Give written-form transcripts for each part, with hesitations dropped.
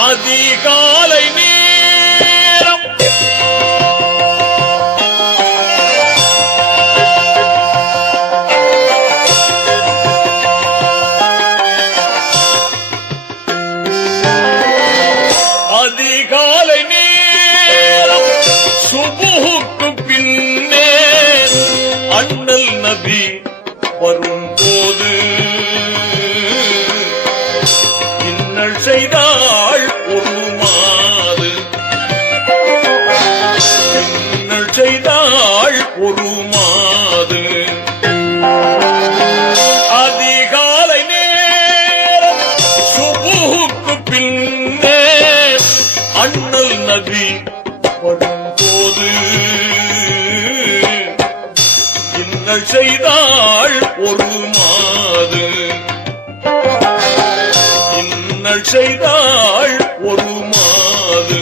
அதிகாலை நேரம் அதிகாலை நேரம் சுபுகுக்கு பின்னே அண்ணல் நபி வரும்போது இன்னல் செய்தாள் ஒரு மாது, இன்னல் செய்தாள் ஒரு மாது. அதிகாலை நேரம் சுபுகுக்கு பின்னே அண்ணல் நபி வரும்போது இன்னல் செய்தாள் ஒரு மாது, இன்னல் செய்தாள் ஒரு மாது.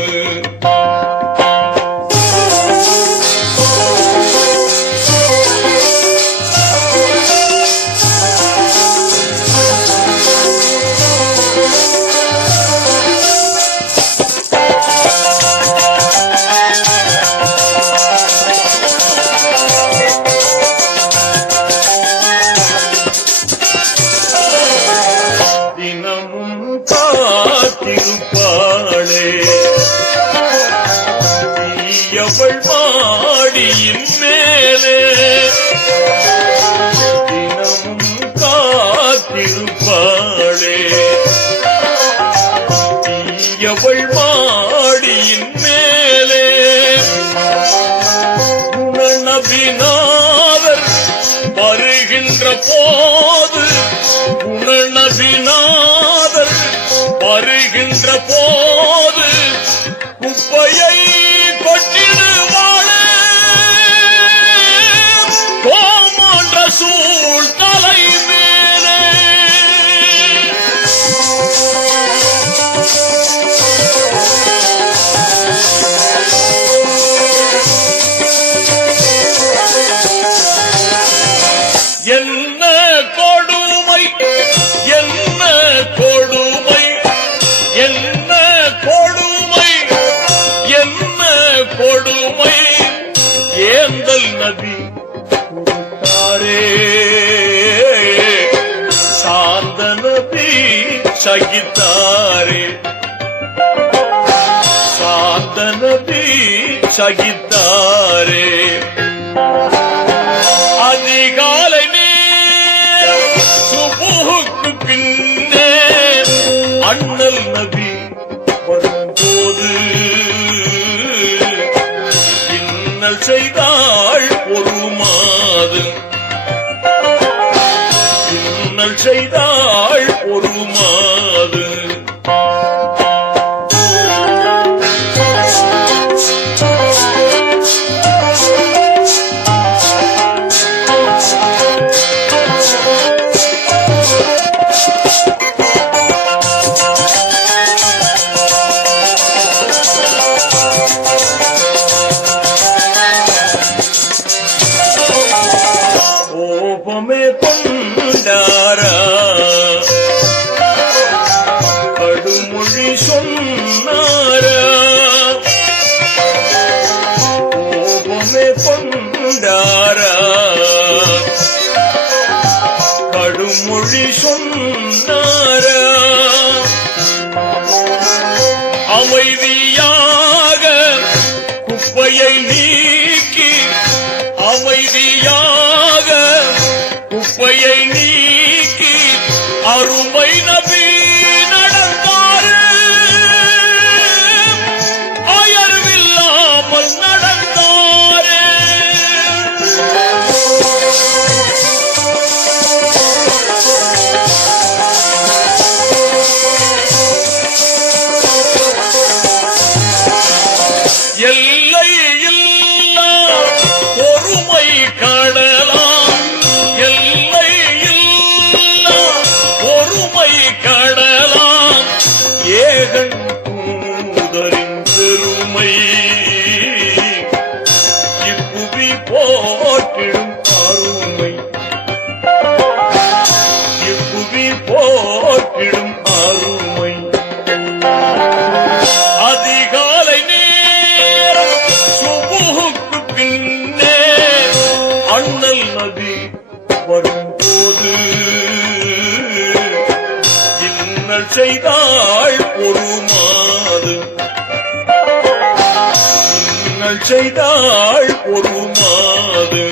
காத்திருப்பாளே தீயவள் மாடியின் மேலே, தினமும் காத்திருப்பாளே தீயவள் மாடியின் மேலே. குணநபிநாதர் வருகின்ற போது, குணநபிநாதர் வருகின்ற போது குப்பையை கொட்டிடுவாளே கோமான்ற சூழ் தலை மேலே. என்ன கொடுமை, என்ன கொடுமை, என்ன கொடுமை, என்ன கொடுமை. ஏந்தல் நபி கொடுத்தாரே சாந்த நபி சகித்தாரே, சாந்த நபி சகித்தாரே. அதிகாலை நேரம் சுபுகுக்கு பின்னே அண்ணல் நபி வரும்போது இன்னல் செய்தாள் ஒரு மாது, இன்னல் செய்தாள் ஒரு மாது. கோபமே கொண்டாரா கடுமொழி சொன்னாரா, கோபமே கொண்டாரா கடுமொழி சொன்னாரா. அமைதியாக குப்பையை நீக்கி, அமைதியாக குப்பையை நீக்கி அருமை நபி நடந்தாரு, அயர்வில்லாமல் நடந்தாரு. இன்னல் செய்தாள் ஒரு மாது, இன்னல் செய்தாள் ஒரு மாது.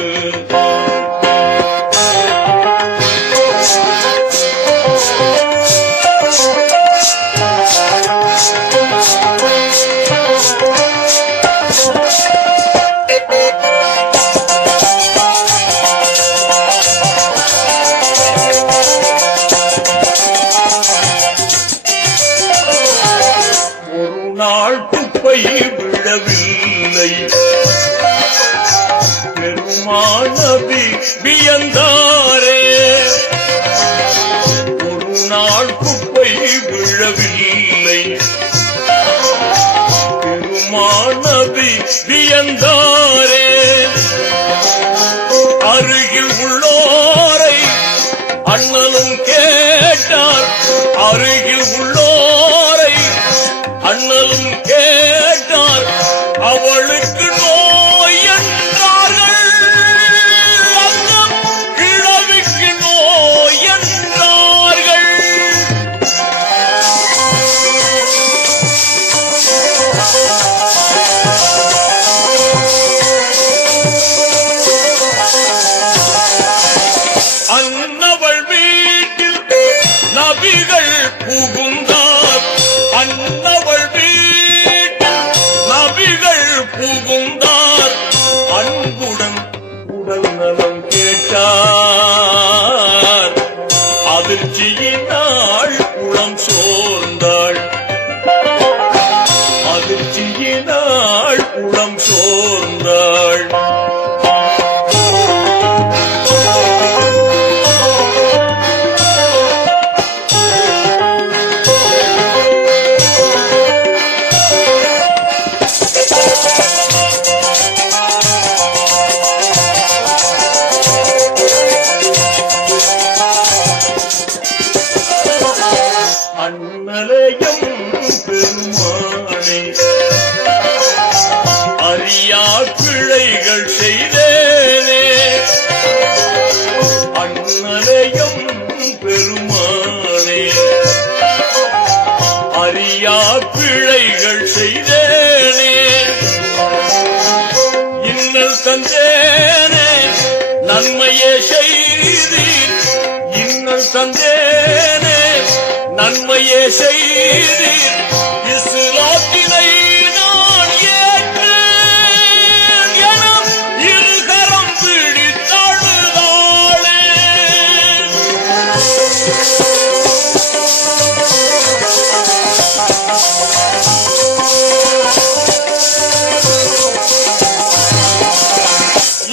குப்பை விழவில்லை பெருமானபி வியந்தாரே, ஒரு நாள் குப்பை விழவில்லை பெருமானபி வியந்தாரே. அருகில் உள்ளோரை அண்ணலும் கேட்டார், அருகில் உள்ளோரை அண்ணலும் கேட்டார், அவளுக்கு நோய் என்றார்கள், அந்த கிழவிக்கு நோய் என்றார்கள். அன்னவள் வீட்டில் நபிகள் புகுந்தார், அன்னவள் வீட்டில் நபிகள் புகுந்தார், அன்புடன் உடல் நலம் கேட்டார், அதிர்ச்சியினாள் உளம் சோர்ந்தாள், அதிர்ச்சியினாள் உளம் சோர்ந்தாள். அண்ணலையும் பெருமானே அறியா பிழைகள் செய்தேனே, அண்ணலையும் பெருமானே அறியா பிழைகள் செய்தேனே. இன்னல் தந்தேனே நன்மையே செய்தீர், இன்னல் தந்தேனே நன்மையே செய்தீர், இஸ்லாத்தினை நான் ஏற்றேன் என இருகரம் பிடித்தழுதாளே.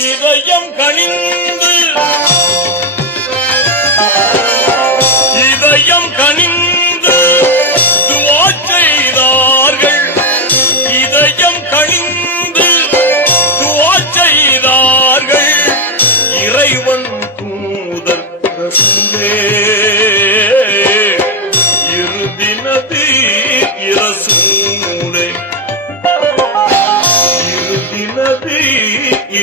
இதயம் கனிந்து, இதயம் கனிந்து துஆ செய்தார்கள், இதயம் கனிந்து துஆ செய்தார்கள், இறைவன் தூதர் ரசூலே, இறுதினதி இரசூலே, இறுதினதி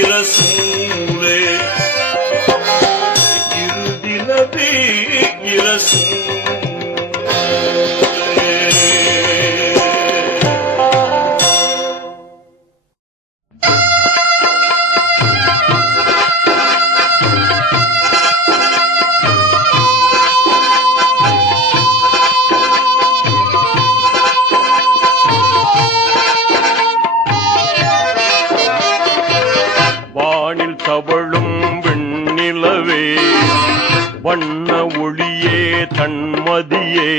இரசூலே, இறுதினதி இரசூலே. வானில் தவழும் வெண்ணிலவே, வண்ண ஒளியே தன்மதியே,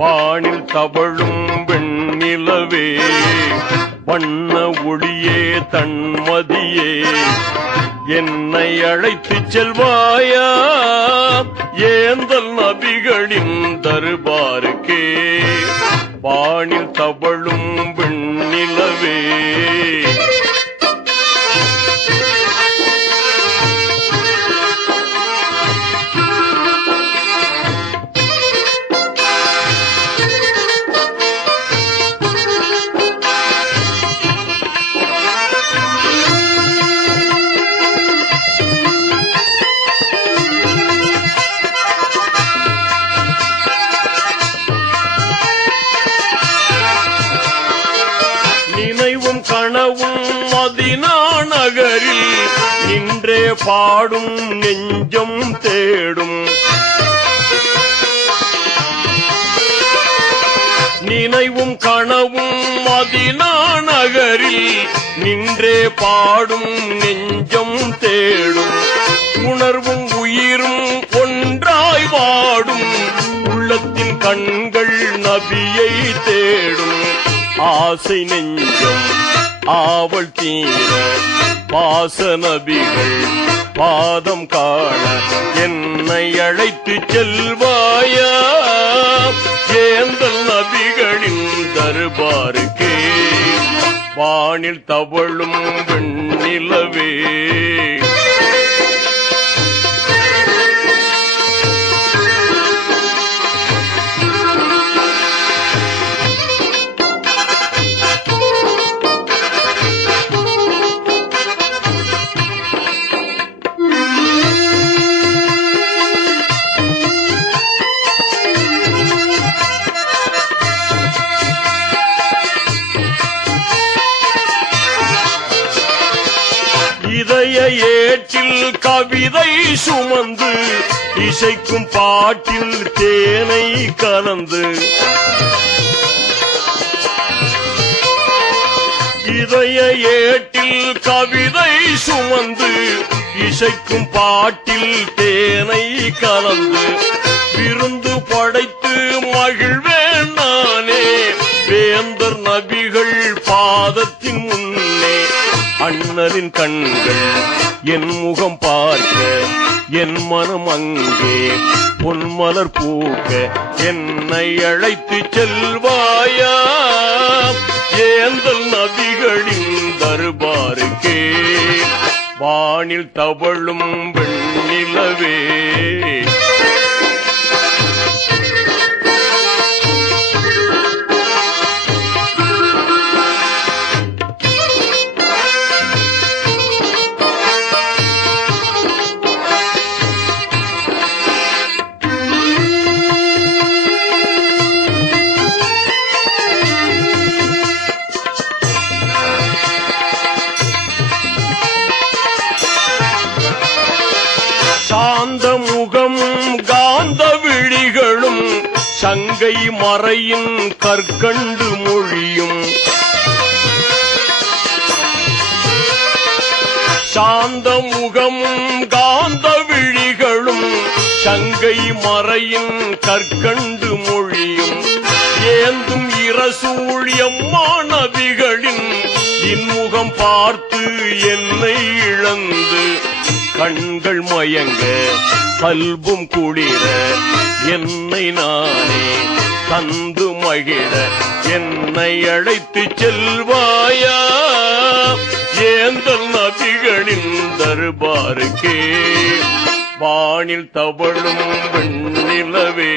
வானில் தவழும் வெண்ணிலவே, வண்ண ஒளியே தன்மதியே, என்னை அழைத்துச் செல்வாயா ஏந்தல் நபிகளின் தர்பாருக்கே, வானில் தவழும் வெண்ணிலவே. நகரில் நின்றே பாடும் நெஞ்சம் தேடும் நினைவும் கனவும் மதினா நகரில் நின்றே பாடும் நெஞ்சம் தேடும் உணர்வும் உயிரும் ஒன்றாய் வாடும் உள்ளத்தின் கண்கள் நபியை தேடும் ஆசை நெஞ்சம் ஆவல் தீர பாச நபிகள் பாதம் காண என்னை அழைத்து செல்வாயா ஏந்தல் நபிகளின் தர்பாருக்கே வானில் தவழும் வெண்ணிலவே இதய ஏற்றில் கவிதை சுமந்து இசைக்கும் பாட்டில் தேனை கலந்து இதய ஏற்றில் கவிதை சுமந்து இசைக்கும் பாட்டில் தேனை கலந்து விருந்து படைத்து மகிழ்வேன் நானே வேந்தர் நபிகள் பாதத்தின் முன்னே அண்ணலின் கண்கள் என் முகம் பார்க்க என் மனம் அங்கே பொன்மலர் பூக்க என்னை அழைத்து செல்வாயா ஏந்தல் நபிகளின் தர்பாருக்கே வானில் தவழும் வெண்ணிலவே சாந்த முகமும் காந்த விழிகளும் சங்கை மறையின் கற்கண்டு மொழியும் சாந்த முகமும் காந்த விழிகளும் சங்கை மறையின் கற்கண்டு மொழியும் ஏந்தும் இரசூழியம்மா நபிகளின் இன்முகம் பார்த்து என்னை இழந்து கண்கள் மயங்க கல்பும் குளிர என்னை நானே தந்து மகிழ என்னை அழைத்து செல்வாயா ஏந்தல் நபிகளின் தர்பாருக்கே வானில் தவழும் வெண்ணிலவே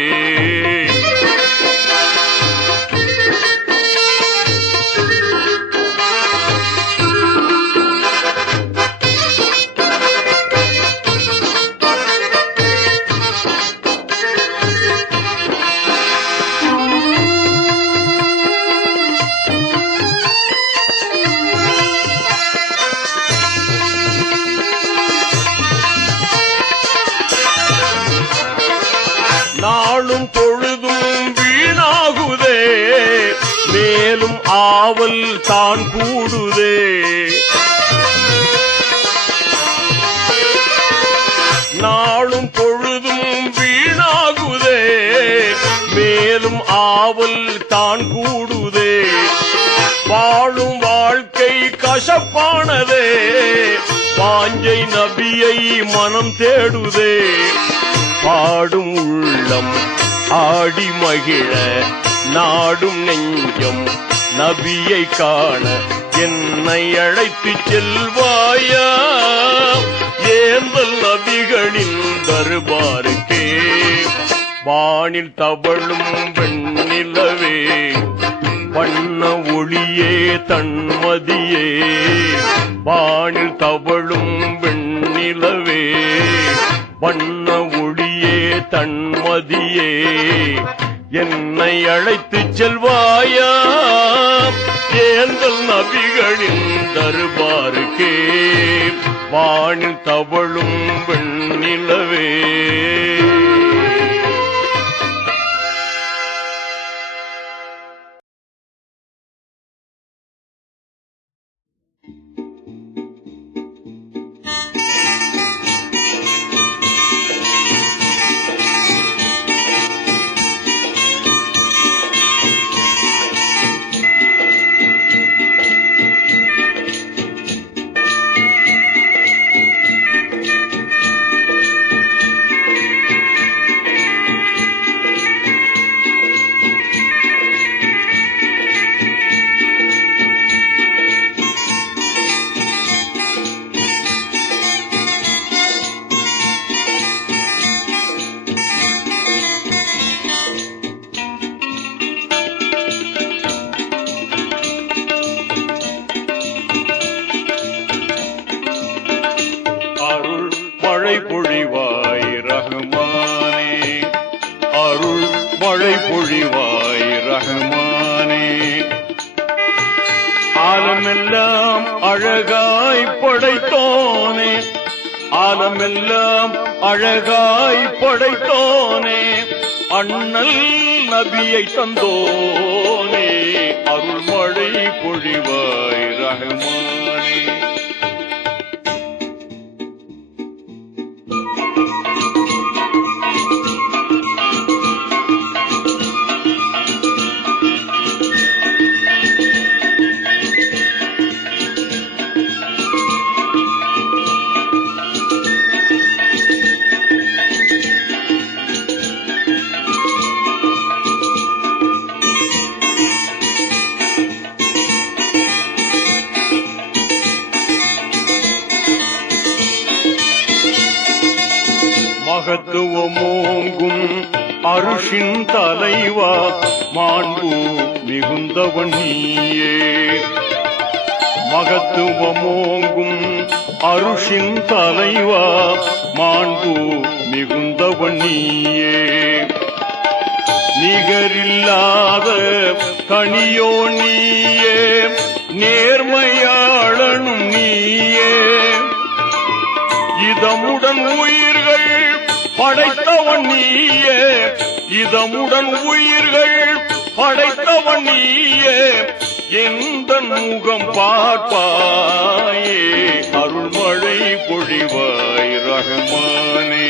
நாளும் பொழுதும் வீணாகுதே மேலும் ஆவல் தான் கூடுதே நாளும் பொழுதும் வீணாகுதே மேலும் ஆவல் தான் கூடுதே வாழும் வாழ்க்கை கசப்பானதே வாஞ்சை நபியை மனம் தேடுதே பாடும் உள்ளம் ஆடி மகிழ நாடும் நெஞ்சம் நபியை காண என்னை அழைத்து செல்வாயா ஏந்தல் நபிகளின் தர்பாருக்கே வானில் தவழும் வெண்ணிலவே வண்ண ஒளியே தன்மதியே வானில் தவழும் வெண்ணிலவே வண்ண ஒளியே தன்மதியே என்னை அழைத்து செல்வாயா ஏந்தல் நபிகளின் தர்பாருக்கே வானில் தவழும் வெண்ணிலவே. மழை பொழிவாய் ரஹ்மானே, அருள் மழை பொழிவாய் ரஹ்மானே. ஆலமெல்லாம் அழகாய் படைத்தோனே, ஆலமெல்லாம் அழகாய் படைத்தோனே, அண்ணல் நபியை தந்தோனே, அருள் மழை பொழிவாய் ரஹ்மானே. மகத்துவமோங்கும் அருஷின் தலைவா, மாண்பு மிகுந்தவன் நீயே. மகத்துவமோங்கும் அருஷின் தலைவா, மாண்பு மிகுந்தவன் நீயே. நிகரில்லாத கனியோ நீயே, நேர்மையாளனும் நீயே. இதமுடன் உயிர்கள் படைத்தவன் நீயே, இதமுடன் உயிர்கள் படைத்தவன் நீயே. எந்த முகம் பார்ப்பாயே, அருள்மழை பொழிவாய் ரஹ்மானே,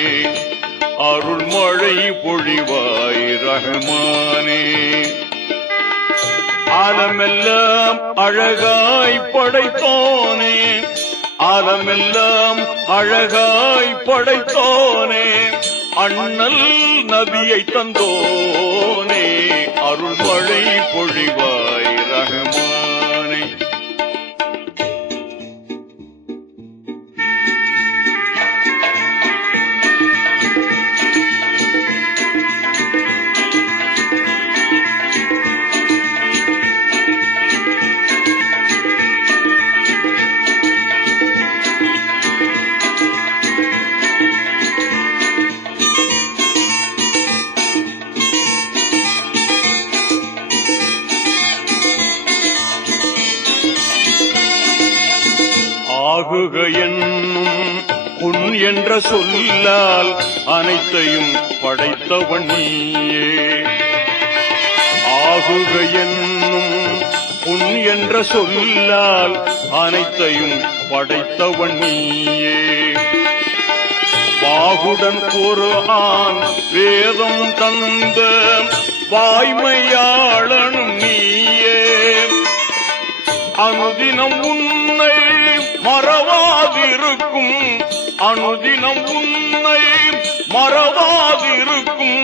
அருள்மழை பொழிவாய் ரஹ்மானே. ஆலமெல்லாம் அழகாய் படைத்தோனே, ஆலமெல்லாம் அழகாய் படைத்தோனே, அண்ணல் நபியை தந்தோனே, அருள்மழை பொழிவாய் ரஹ்மானே. ஆகுக என்னும் பொன் என்ற சொல்லால் அனைத்தையும் படைத்தவன் நீயே. ஆகுக என்னும் பொன் என்ற சொல்லால் அனைத்தையும் படைத்தவன் நீயே. வாகுடன் குர்ஆன் வேதம் தந்த வாய்மையாளனும் நீயே. அனுதினம் உன்னை மறவாதிருக்கும், அனுதினம் உன்னை மறவாதிருக்கும்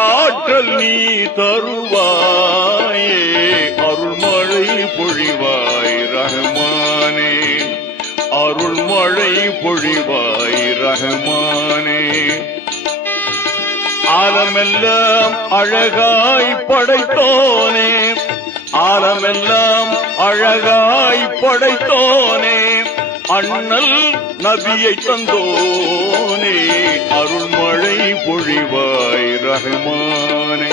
ஆற்றல் நீ தருவாயே, அருள்மழை பொழிவாய் ரஹ்மானே, அருள்மழை பொழிவாய் ரஹ்மானே. ஆலமெல்லாம் அழகாய் படைத்தோனே, ஆலமெல்லாம் அழகாய் படைத்தோனே, அண்ணல் நபியை தந்தோனே, அருள்மழை பொழிவாய் ரஹ்மானே.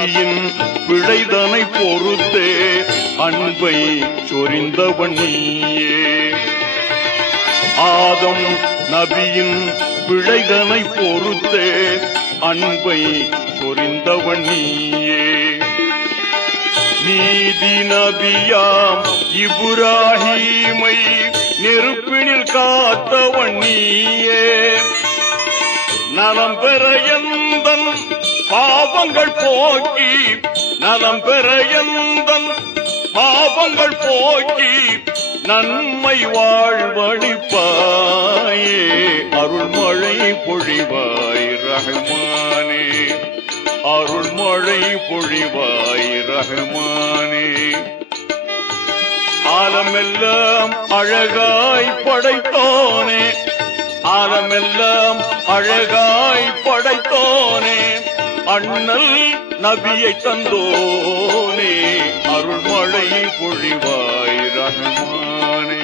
நபியின் பிழைதனை பொறுத்தே அன்பை சொரிந்தவன் நீயே. ஆதம் நபியின் பிழைதனை பொறுத்தே அன்பை சொரிந்தவன் நீயே. நீதி நபியாம் இப்ராஹீமை நெருப்பினில் காத்தவன் நீயே. நலம் பெற எந்தன் பாவங்கள் போக்கி, நலம் பெற எந்தன் பாவங்கள் போக்கி நன்மை வாழ்வழிப்பாயே. அருள்மழை பொழிவாய் ரஹ்மானே, அருள்மழை பொழிவாய் ரஹ்மானே. ஆலமெல்லாம் அழகாய் படைத்தோனே, ஆலமெல்லாம் அழகாய் படைத்தோனே, அண்ணல் நபியை தந்தோனே. அருள்மழை பொழிவாய் ரஹ்மானே.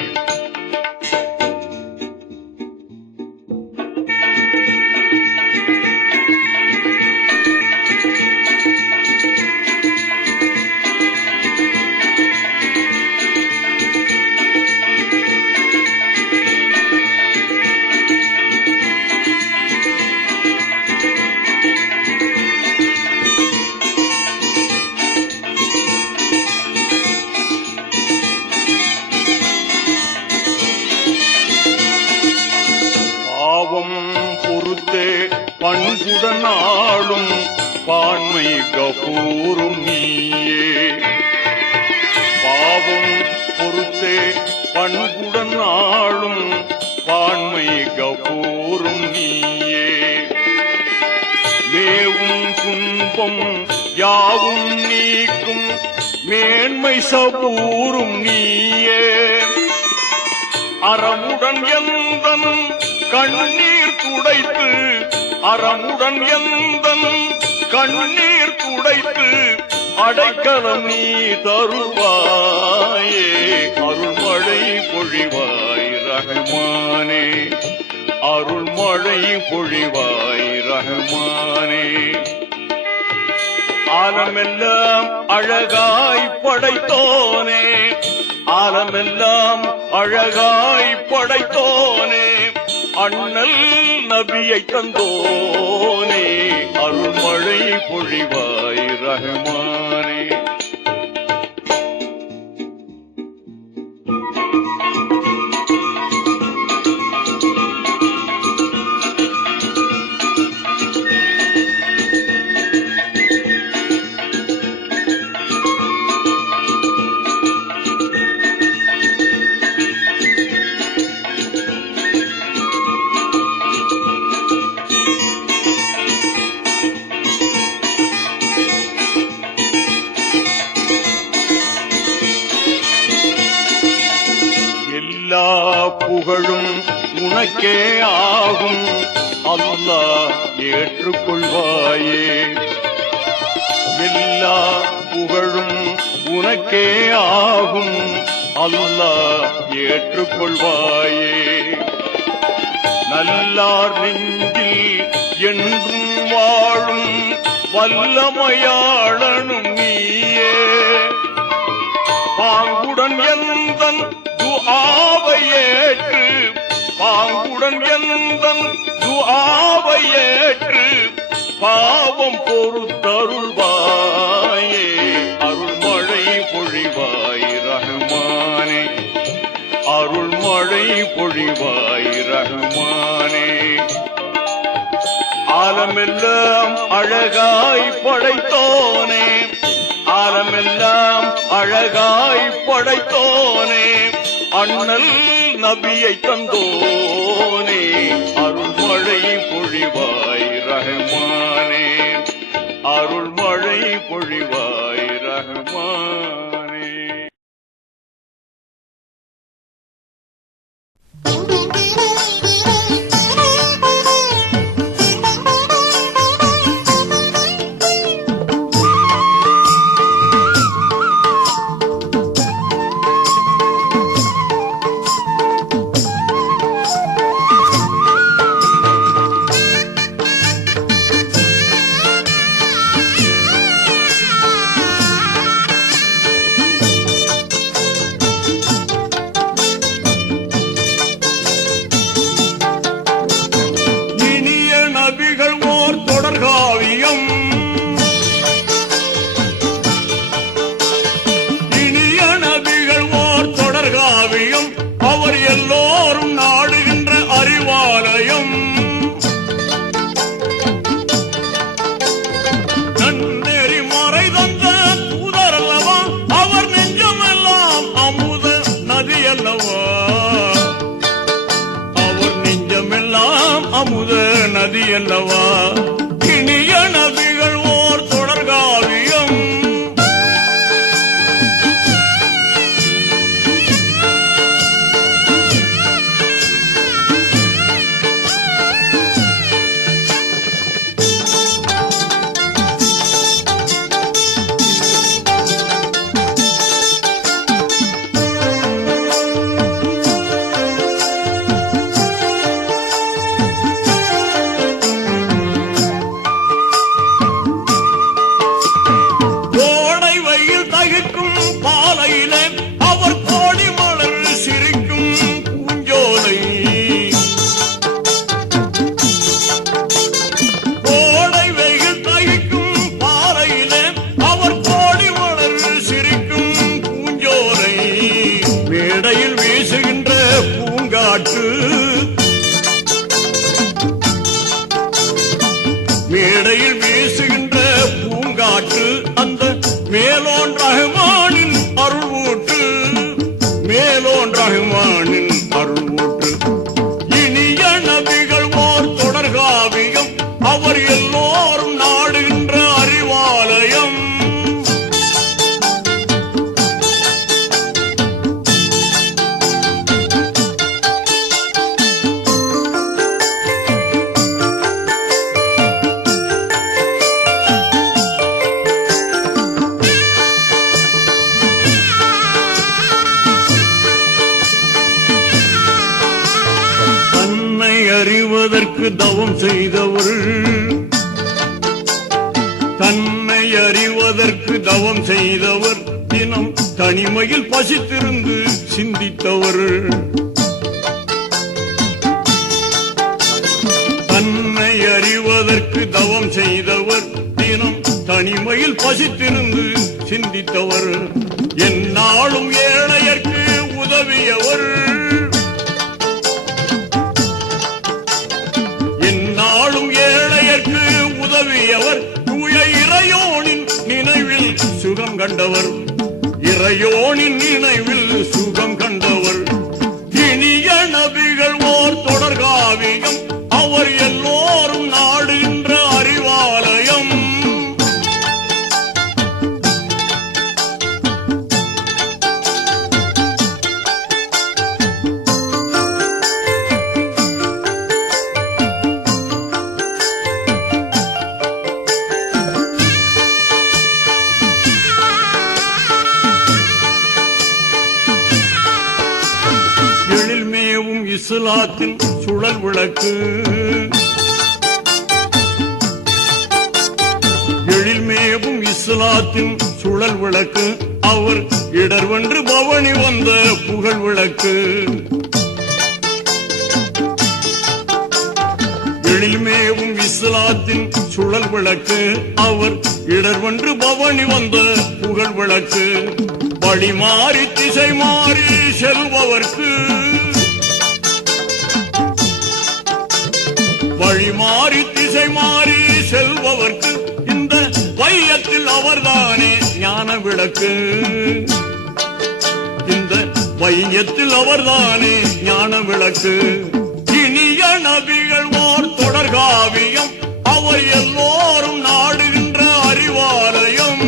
பண்புடன் ஆளும் பான்மை கபூரும் நீயே. பாவம் பொறுத்தே பண்புடன் ஆளும் பான்மை கபூரும் நீயே. மேவும் துன்பம் யாவும் நீக்கும் மேன்மை சபூரும் நீயே. அறமுடன் எந்தன் கண்ணீர் துடைத்து, அறமுடன் எந்தன் கண்ணீர் துடைத்து அடைக்கலம் நீ தருவாயே. அருள்மழை பொழிவாய் ரஹ்மானே, அருள்மழை பொழிவாய் ரஹ்மானே. ஆலமெல்லாம் அழகாய் படைத்தோனே, ஆலமெல்லாம் அழகாய் படைத்தோனே, அண்ணல் நபியை தந்தோனே. அருள்மழை பொழிவாய் ரஹ்மானே. எல்லா புகழும் உனக்கே ஆகும், அல்லாஹ் ஏற்றுக்கொள்வாயே. எல்லா புகழும் உனக்கே ஆகும், அல்லாஹ் ஏற்றுக்கொள்வாயே. நல்லார் நெஞ்சில் என்றும் வாழும் வல்லமையாளனும் நீயே. பாங்குடன் எந்தன் துஆவை ஏற்று, பாங்குடன் எந்தன் துஆவை ஏற்று பாவம் பொறுத்தருள்வாயே. அருள்மழை பொழிவாய் ரஹ்மானே, அருள்மழை பொழிவாய் ரஹ்மானே. ஆலமெல்லாம் அழகாய் படைத்தோனே, ஆலமெல்லாம் அழகாய் படைத்தோனே, அண்ணல் நபியை தந்தோனே. அருள்மழை பொழிவாய் ரஹ்மானே, அருள்மழை பொழிவாய் ரஹ்மானே. அமுத நதி அல்லவா இனிய நபிகள் ஓர் தொடர்காவியம். மேடையில் வீசுகின்ற பூங்காற்று அந்த மேலோன் ரஹ்மானின் அருள்வூற்று, மேலோன் ரஹ்மானின் அருள்வூற்று. இனிய நபிகள் ஓர் தொடர்காவியம், அவர் எல்லோரும் நாடுகின்ற அறிவாலயம். அறிவதற்கு தவம் செய்தவர், தன்னை அறிவதற்கு தவம் செய்தவர், தினம் தனிமையில் பசித்திருந்து சிந்தித்தவர். தன்னை அறிவதற்கு தவம் செய்தவர், தினம் தனிமையில் பசித்திருந்து சிந்தித்தவர். எந்நாளும் ஏழையர்க்கு உதவியவர், எந்நாளும் ஏழையர்க்கு உதவியவர். தூய இறையோனின் நினைவில் சுகம் கண்டவர், இறையோனின் நினைவில் சுகம் கண்டவர். இனிய நபிகள் ஓர் தொடர்காவியம், அவர் எல்லோரும் நாடுகின்ற அறிவாலயம். இஸ்லாத்தின் சுழல் விளக்கு, எழில்மேவும் இஸ்லாத்தின் சுழல் விளக்கு, அவர் இடர்வென்று பவனி வந்த புகழ் விளக்கு. எழில்மேவும் இஸ்லாத்தின் சுழல் விளக்கு, அவர் இடர்வென்று பவனி வந்த புகழ் விளக்கு. வழி மாறி திசை மாறி செல்பவர்க்கு, வழி மாறி திசை மாறி செல்பவர்க்கு இந்த வையத்தில் அவர்தானே ஞான விளக்கு. இந்த வையத்தில் அவர்தானே ஞான விளக்கு. இனிய நபிகள் ஓர் தொடர்காவியம், அவர் எல்லோரும் நாடுகின்ற அறிவாலயம்.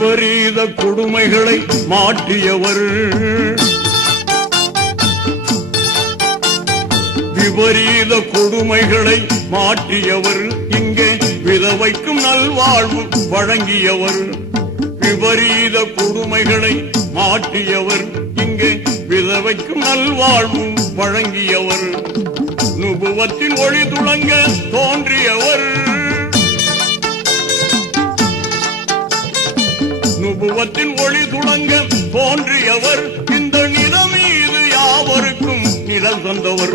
விபரீத கொடுமைகளை மாற்றியவர், விபரீத கொடுமைகளை மாற்றியவர். இங்கே விதவைக்கும் நல்வாழ்வு வழங்கியவர், விபரீத கொடுமைகளை மாற்றியவர். இங்கே விதவைக்கும் நல்வாழ்வு வழங்கியவர். நுபுவத்தின் ஒளி துளங்க தோன்றியவர், நுபுவத்தின் ஒளி துளங்க தோன்றியவர். இந்த நிலமீது யாவருக்கும் நிழல் தந்தவர்,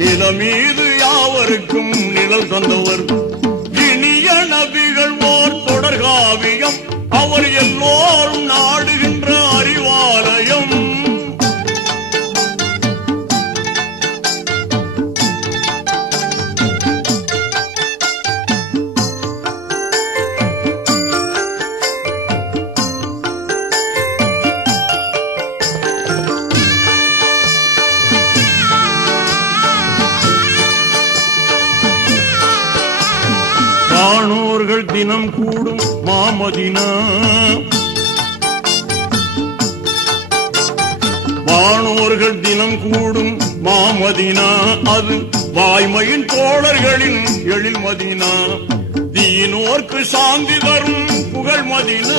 நிலமீது யாவருக்கும் நிழல் தந்தவர். இனிய நபிகள் ஓர் தொடர்காவியம், அவர் எல்லோரும் நாடுகின்ற தினம் கூடும் மாமதினா, வானோர்கள் தினம் கூடும் மாமதினா, அது வாய்மையின் தோழர்களின் எழில் மதினா, தீனோர்க்கு சாந்தி தரும் புகழ் மதினா,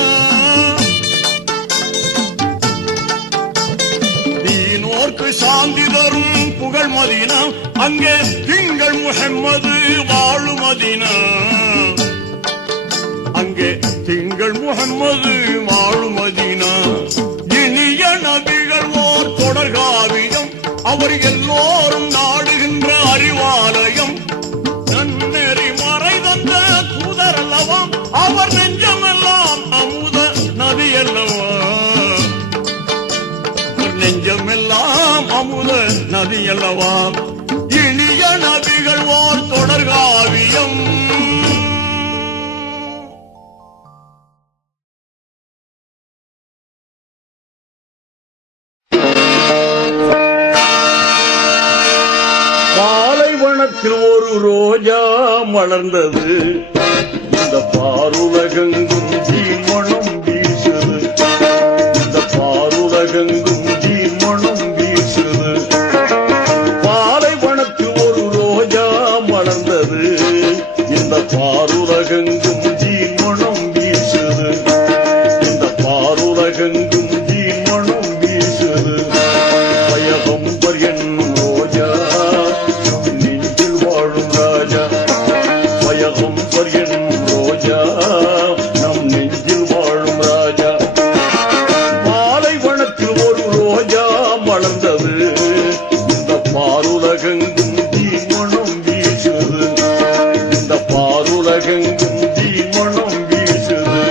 தீனோர்க்கு சாந்தி தரும் புகழ் மதினா, அங்கே திங்கள் முஹம்மது வாழும் மதினா, அங்கே திங்கள் முஹம்மது வாழும் மதினா, இனிய நபிகள் ஓர் தொடர்காவியம், அவர் எல்லோரும் நாடுகின்ற அறிவாலயம், நன்னெறி மறை தந்த தூதர் அல்லவாம், அவர் நெஞ்சமெல்லாம் அமுத நதி அல்லவா, நெஞ்சமெல்லாம் அமுத நதி அல்லவா, இனிய நபிகள் ஓர் தொடர்காவியம். ஒரு ரோஜா மலர்ந்தது, இந்த பாருலகெங்கும் தீமணம் வீசுது, இந்த பாருலகெங்கும் தீமணம் வீசுது, பாலைவனத்தில் ஒரு ரோஜா மலர்ந்தது, இந்த பாருலகெங்கும் தீமணம் வீசுது, இந்த பாருலகெங்கும் தீமணம் வீசுது, பயகம்பர் என்னும் ரோஜா நம் நெஞ்சில் வாழும் ராஜா, பாலைவனத்தில் ஒரு ரோஜா மலர்ந்தது, இந்த பாருலகெங்கும் தீமணம் வீசுது, இந்த பாருலகெங்கும் தீமணம் வீசுது.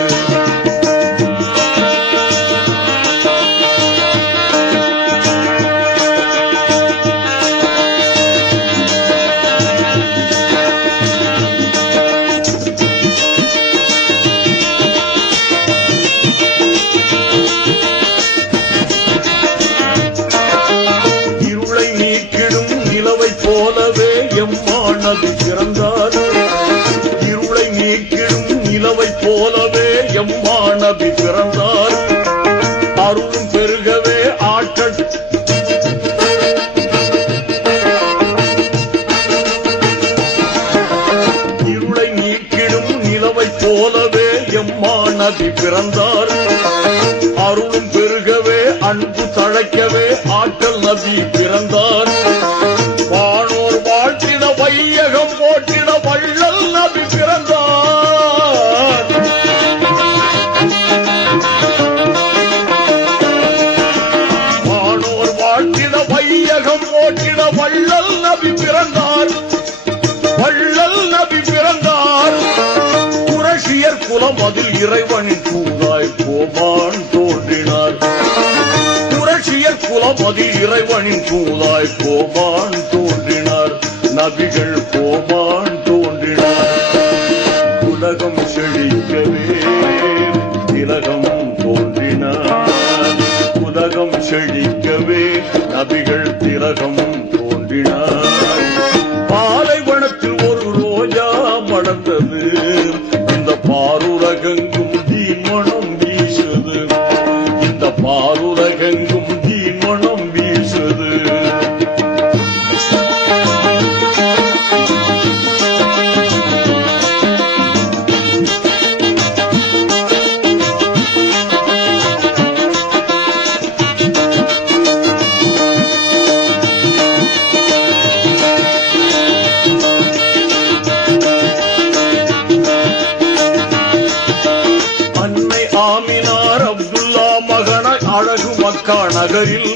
போலவே எம்மானது பிறந்தார், இருளை நீக்கிடும் நிலவை போலவே எம்மானது பிறந்தார், அருளும் பெருகவே ஆற்றல் இருளை நீக்கிடும் நிலவை போலவே எம்மானது பிறந்தார், அருளும் பெருகவே அன்பு தழைக்கவே ஆற்றல் நபி பிறந்தார், வானோர் வாழ்த்திட வையகம் போற்றிட வள்ளல் நபி பிறந்தார், வானோர் வாழ்த்திட வையகம் போற்றிட வள்ளல் நபி பிறந்தார், வள்ளல் நபி பிறந்தார், குரஷியர் குலம் அதில் இறைவனின் தூதாய் கோமான் தோன்றினார், குரஷியர் குலம் அதில் இறைவனின் தூதாய் கோமான் தோன்றினார், நபிகள் கோமான் தோன்றினார், உலகம் செழிக்கவே திலகம் தோன்றினார், உலகம் செழிக்கவே நபிகள் திலகம் தோன்றினார், பாலைவனத்தில் ஒரு ரோஜா மலர்ந்தது, இந்த பாருலகெங்கும் தீமணம் வீசுது, இந்த பாருலகெங்கும் தீமணம் வீசுது. ஆமினார் அப்துல்லா மகனை அழகு மக்கா நகரில்,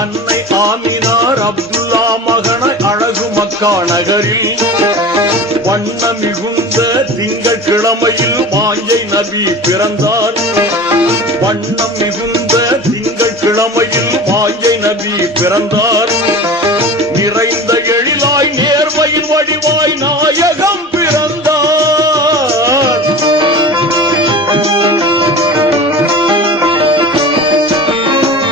அன்னை ஆமினார் அப்துல்லா மகனை அழகு மக்கா நகரில், வண்ண மிகுந்த திங்கள் கிழமையில் வாஞ்சை நபி பிறந்தார், வண்ணம் மிகுந்த திங்கள் கிழமையில் வாஞ்சை நபி பிறந்தார், நிறைந்த எழிலாய் நேர்மையின் வடிவாய் நாயகம் பிறந்தார்,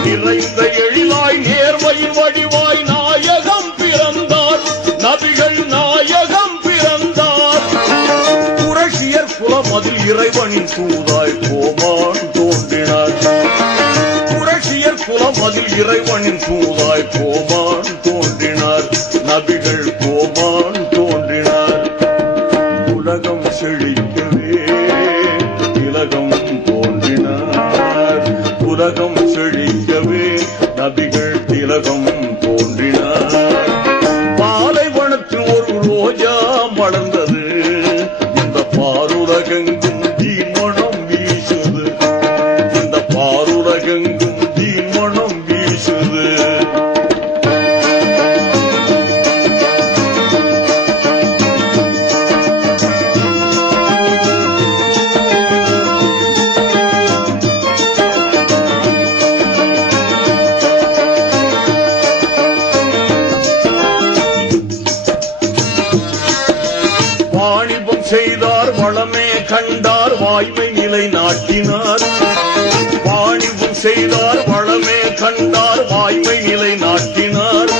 நிறைந்த எழிலாய் நேர்மையின் வடிவாய் நாயகம் பிறந்தார், நபிகள் நாயகம் பிறந்தார், குரஷியர் இறைவனின் தூதாய் கோமான் தோன்றினார். குறைஷியர் குலம் அதில் இறைவனின் தூதாய் கோமான் தோன்றினார். நபிகள் கோமான் தோன்றினார். உலகம் செழிக்கவே திலகம் தோன்றினார். உலகம் செழிக்கவே நபிகள் திலகம் தோன்றினார். பாலைவனத்தில் ஒரு ரோஜா மலர்ந்தது. இந்த பாருலகெங்கும் தீமணம் வீசுது. இந்த பாருலகெங்கும் தீமணம் வீசுது. வாணிபம் செய்தார் வளமே கண்டார் வாய்மை நிலை நாட்டினார். வாணிபம் செய்தார் வளமே கண்டார் வாய்மை நிலை நாட்டினார்.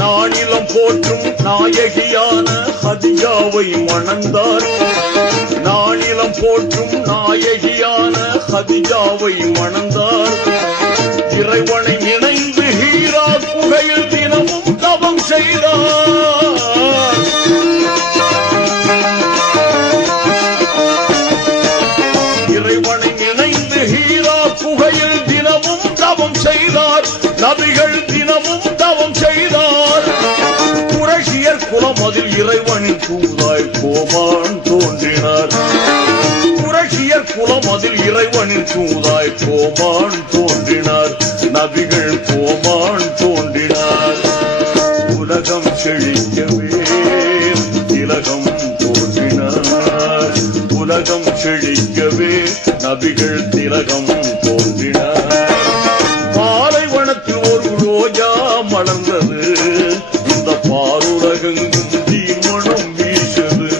நானிலம் போற்றும் நாயகியான ஹதிஜாவை மணந்தார். நானிலம் போற்றும் நாயகியான ஹதிஜாவை மணந்தார். இறைவனை நினைந்து ஹீரா குகையில் தினமும் தவம் செய்தார். இறைவனை நினைந்து ஹீரா குகையில் தினமும் தவம் செய்தார். நபிகள் தினமும் தவம் செய்தார். குறைஷியர் குலம் அதில் இறைவனின் தூதாய் கோமான் தோன்றினார். குறைஷியர் குலம் அதில் இறைவனின் தூதாய் கோமான் தோன்றினார். நபிகள் கோமான் தோன்றினார். உலகம் செழிக்கவே திலகம் தோன்றினார். உலகம் செழிக்கவே நபிகள் திலகம் தோன்றினார். பாலைவனத்தில் ஒரு ரோஜா மலர்ந்தது. இந்த பாருலகெங்கும் தீமணம் வீசுது.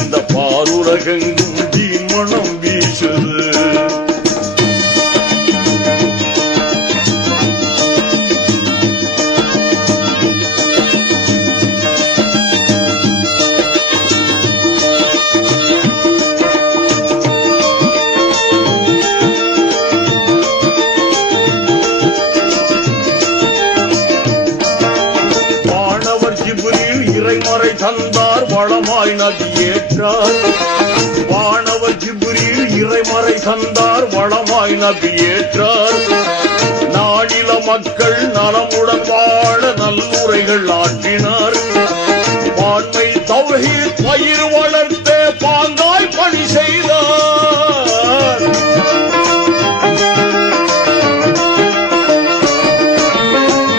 இந்த பாருலகெங்கும் தீமணம் வீசுது. இறைமறை தந்தார் வளமாய் நபி ஏற்றார். வானவர் ஜிப்ரீல் இறைமறை தந்தார் வளமாய் நபி ஏற்றார். நாடில மக்கள் நலமுடன் வாழ நல்லுரைகள் ஆற்றினார். வான்மை தௌஹீத் பயிர் வளர்த்த பாங்காய் பணி செய்தார்.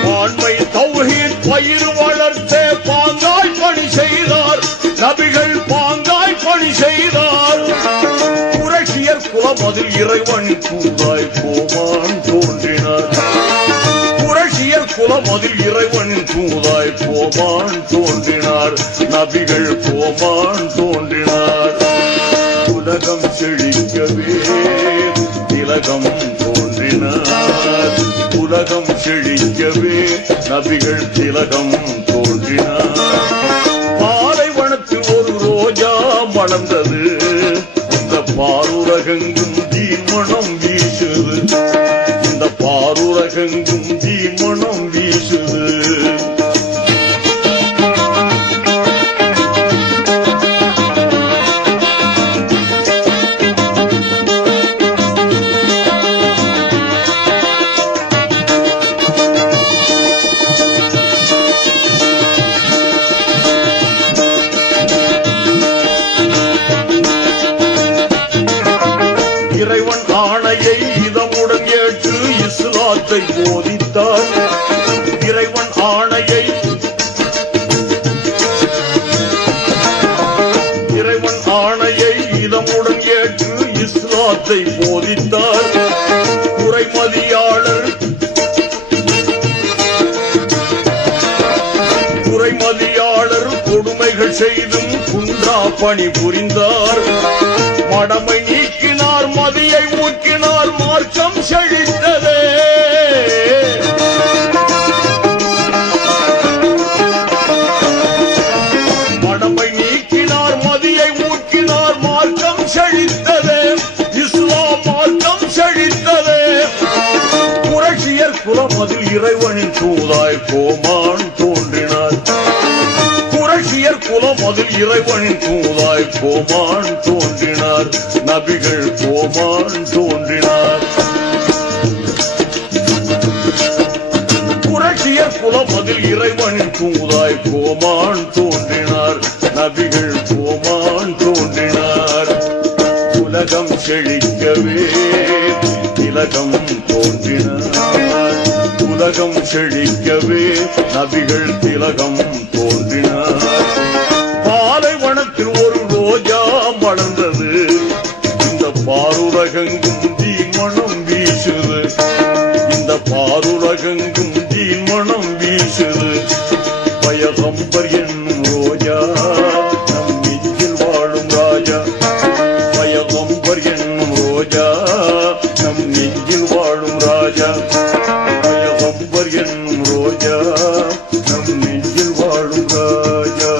வான்மை தௌஹீத் பயிர் வளர்த்த பாங்காய் பணி செய்தார். நபிகள் பாங்காய் பணி செய்தார். குறைஷியர் குலம் அதில் இறைவனின் தூதாய் கோமான் தோன்றினார். குறைஷியர் குலம் அதில் இறைவனின் தூதாய் கோமான் தோன்றினார். நபிகள் கோமான் தோன்றினார். உலகம் செழிக்கவே திலகம் தோன்றினார். உலகம் செழிக்கவே நபிகள் திலகம் தோன்றினார். பாலைவனத்தில் ஒரு ரோஜா மலர்ந்தது. இந்த பாருலகெங்கும் தீமணம் வீசுது. இந்த பாருலகெங்கும் தீமணம் வீசுது. இறைவன் ஆணையை இதமுடன் ஏற்று இஸ்லாத்தை போதித்தார். இறைவன் ஆணையை இதமுடன் ஏற்று இஸ்லாத்தை போதித்தார். குறைமதியாளர் கொடுமைகள் செய்தும் குன்றா பணி புரிந்தார். மடமை நீக்கினார் மதியை ஊக்கினார் மார்க்கம் செழித்ததே. மடமை நீக்கினார் மதியை ஊக்கினார் மார்க்கம் செழித்ததே. குலமதில் இறைவனின் தூதாய் கோமான் தோன்றினார். குறைஷியர் குலமதில் இறைவனின் தூதாய் கோமான் தோன்றினார். நபிகள் கோமான் தோன்றினார். குறைஷியர் குலமதில் இறைவனின் தூதாய் கோமான் தோன்றினார். நபிகள் கோமான் தோன்றினார். உலகம் செழிக்கவே திலகம் தோன்றினார். உலகம் செழிக்கவே நபிகள் திலகம் தோன்றினார். பாலைவனத்தில் ஒரு ரோஜா மலர்ந்தது. இந்த பாருலகெங்கும் தீமணம் வீசுது. இந்த பாருலகெங்கும் தீமணம் வீசுது. பயகம்பர் என்னும் ரோஜா நம் நெஞ்சில் வாழும் ராஜா. பயகம்பர் என்னும் ரோஜா நம் நெஞ்சில் வாழும் ராஜா. பயகம்பர் என்னும் ரோஜா நம் நெஞ்சில் வாழும் ராஜா.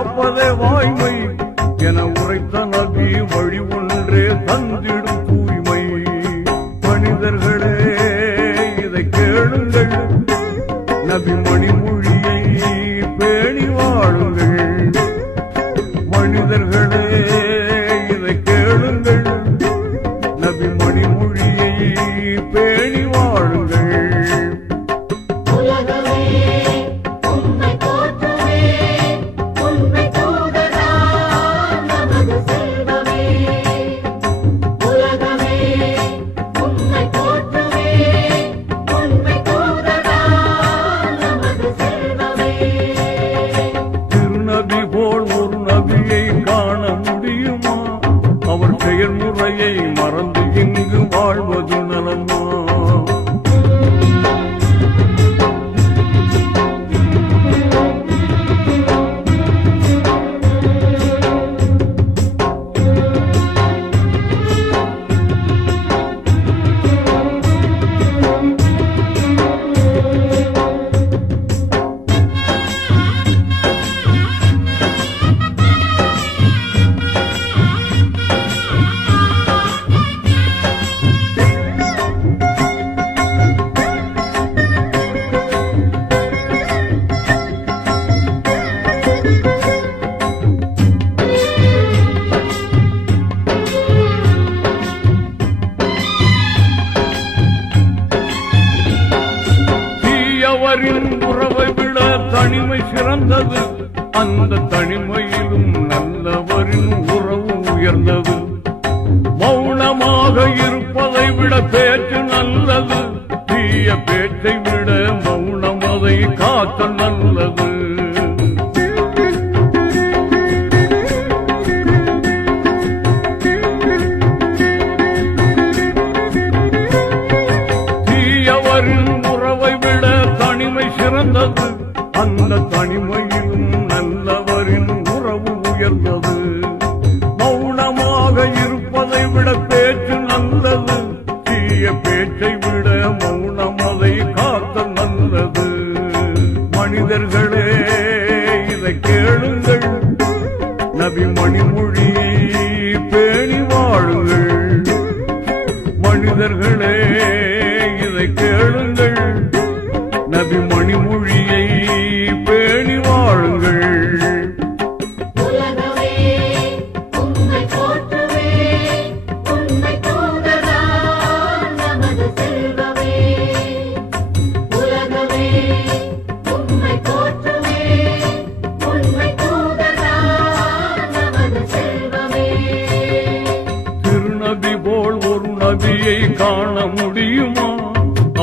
காப்பதே வாய்மை என உரைத்த நபி வழி ஒன்றே தந்திடும் தூய்மை. மனிதர்களே இதை கேளுங்கள், நபி மணிமொழியை பேணி வாழுங்கள். மனிதர்களே இதை கேளுங்கள், நபி மணிமொழியை பேணி வாழுங்கள். திருநபி போல் ஒரு நபியை காண முடியுமா? அவர் செயல்முறையை மறந்து இங்கு வாழ்வது நலமா? தீயவரின் உறவை விட தனிமை சிறந்தது, அந்த தனிமையிலும் நல்லவரின் உறவு உயர்ந்தது. மௌனமாக இருப்பதை விட பேச்சு நல்லது, தீய பேச்சை விட மௌனம் அதை காக்க நல்லது. தீயவரின் உறவை விட தனிமை சிறந்தது, அந்த தனிமையிலும் நல்லவரின் உறவு உயர்ந்தது. மௌனமாக இருப்பதை விட பேச்சு நல்லது, தீய பேச்சை விட மௌனம் அதை காக்க நல்லது. மனிதர்களே இதை கேளுங்கள், நபி மணிமொழியை பேணி வாழுங்கள். மனிதர்களே இதை கேளுங்கள், நபி மணிமொழியை பேணி வாழுங்கள். திருநபி போல் ஒரு நபியை காண முடியுமா?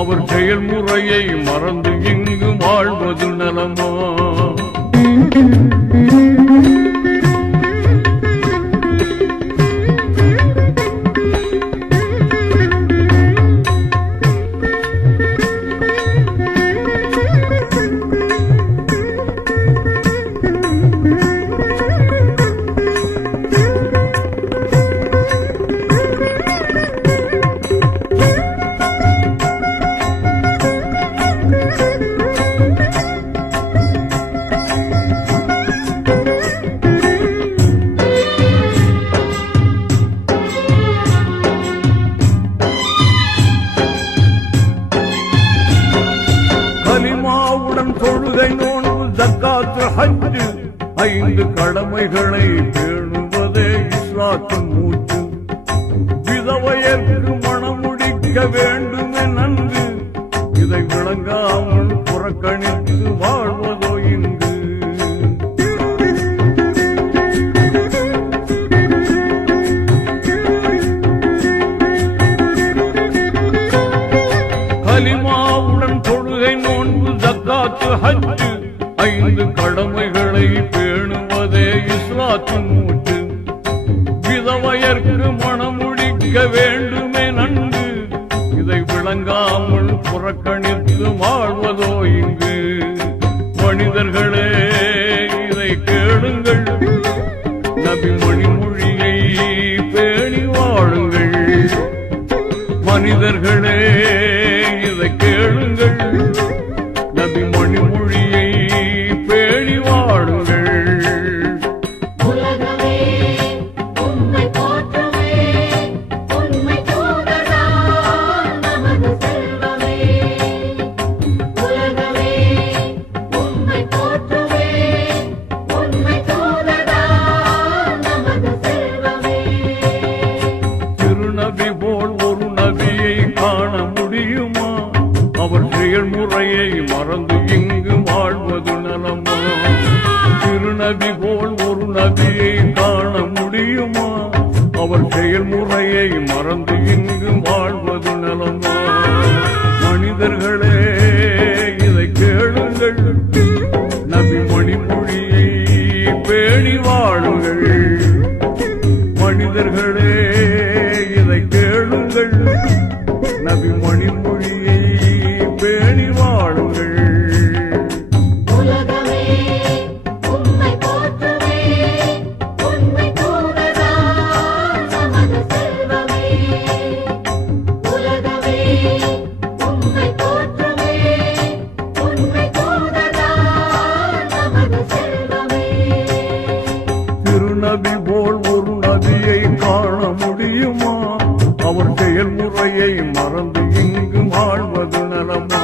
அவர் செயல்முறையை மறந்து இங்கு வாழ்வது நலமா? கலிமாவுடன் தொழுகை, நோன்பு, ஜக்காத், ஹஜ், 5 கடமைகளை பேணுவதே இஸ்லாத்தின் மூச்சு. விதவையர்க்கு மணமுடிக்க வேண்டுமே நன்கு, இதை விளங்காமல் புறக்கணித்து வாழ்வதோ இங்கு. கலிமாவுடன் தொழுகை, நோன்பு, ஜக்காத், ஹஜ், 5 கடமைகளை பேணுவதே இஸ்லாத்தின் மூச்சு. விதவையர்க்கு மணமுடிக்க வேண்டுமே நன்கு, இதை விளங்காமல் புறக்கணித்து வாழ்வதோ இங்கு. மனிதர்களே இதை கேளுங்கள், நபி மணிமொழியை பேணி வாழுங்கள். மனிதர்களே இதை கேளுங்கள், நபி மணிமொழியை பேணி வாழுங்கள். திருநபி போல் ஒரு நபியை காண முடியுமா? அவர் செயல்முறையை மறந்து இங்கு வாழ்வது நலமா? மனிதர்களே இதை கேளுங்கள், நபி மணிமொழியை பேணி வாழுங்கள். மனிதர்களே இதை கேளுங்கள், நபி மணிமொழியை பேணி வாழுங்கள். திருநபி போல் ஒரு நபியை காண முடியுமா? அவர் செயல்முறையை மறந்து இங்கு வாழ்வது நலமா?